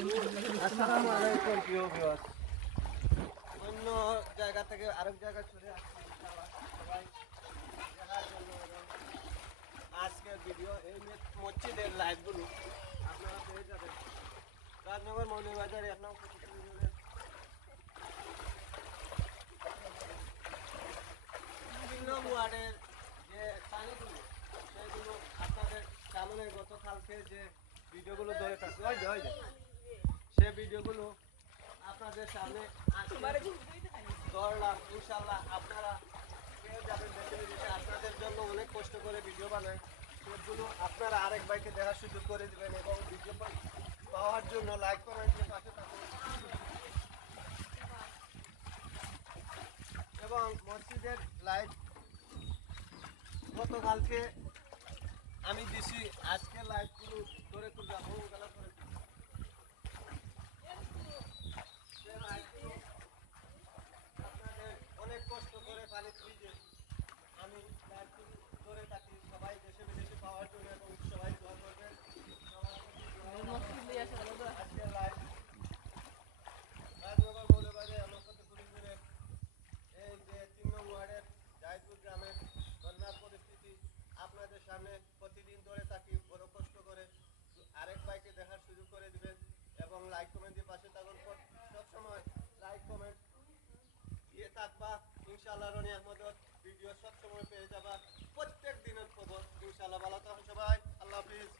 আসসালামু আলাইকুম প্রিয় ভিউয়ার্স। অন্য জায়গা থেকে আরেক জায়গায় চলে আসছি ইনশাআল্লাহ সবাই দেখার জন্য। এবং আজকের ভিডিও এই মসজিদের লাইভগুলো আপনারা পেয়ে যাবেন রাজনগর মৌলভীবাজার 1 নং বিভিন্ন ওয়ার্ডের যে পানিগুলো সেগুলো আপনাদের সামনে গতকালকে যে ভিডিওগুলো ধরে থাকছে সে ভিডিওগুলো আপনাদের সামনে ধরলাম। ইনশাল্লাহ আপনারা পেয়ে যাবেন বেশি বেশি। আপনাদের জন্য অনেক কষ্ট করে ভিডিও বানাই, সেগুলো আপনারা আরেক ভাইকে দেখার সুযোগ করে দেবেন এবং ভিডিও পাওয়ার জন্য লাইক কমেন্টের পাশে থাকুন। এবং মসজিদের লাইট গতকালকে আমি দিছি, আজকে লাইটগুলো ধরে তুললাম ওগুলো করে আপনাদের অনেক কষ্ট করে পানি ফ্রিজে আমি লাইটগুলো ধরে থাকি সবাই দেশে বিদেশে পাওয়ার জন্য এবং সবাই দোয়া করবেন। আজকে লাইট রাজনগর মৌলভীবাজার আমার সাথে পুলিশের এই যে 3 নং ওয়ার্ডের জায়দপুর গ্রামের বন্যার পরিস্থিতি আপনাদের সামনে প্রতিদিন ধরে থাকি। বড় কষ্ট করে আরেক ভাইকে দেখার সুযোগ করে দিবেন এবং লাইক কমেন্টের পাশে থাকুন। সবসময় লাইক কমেন্ট দিয়ে থাকবা। ইনশাআল্লাহ রনি আহমদের ভিডিও সবসময় পেয়ে যাবা, প্রত্যেক দিনের খবর। ইনশাআল্লাহ ভালো থাকুন সবাই, আল্লাহ হাফিজ।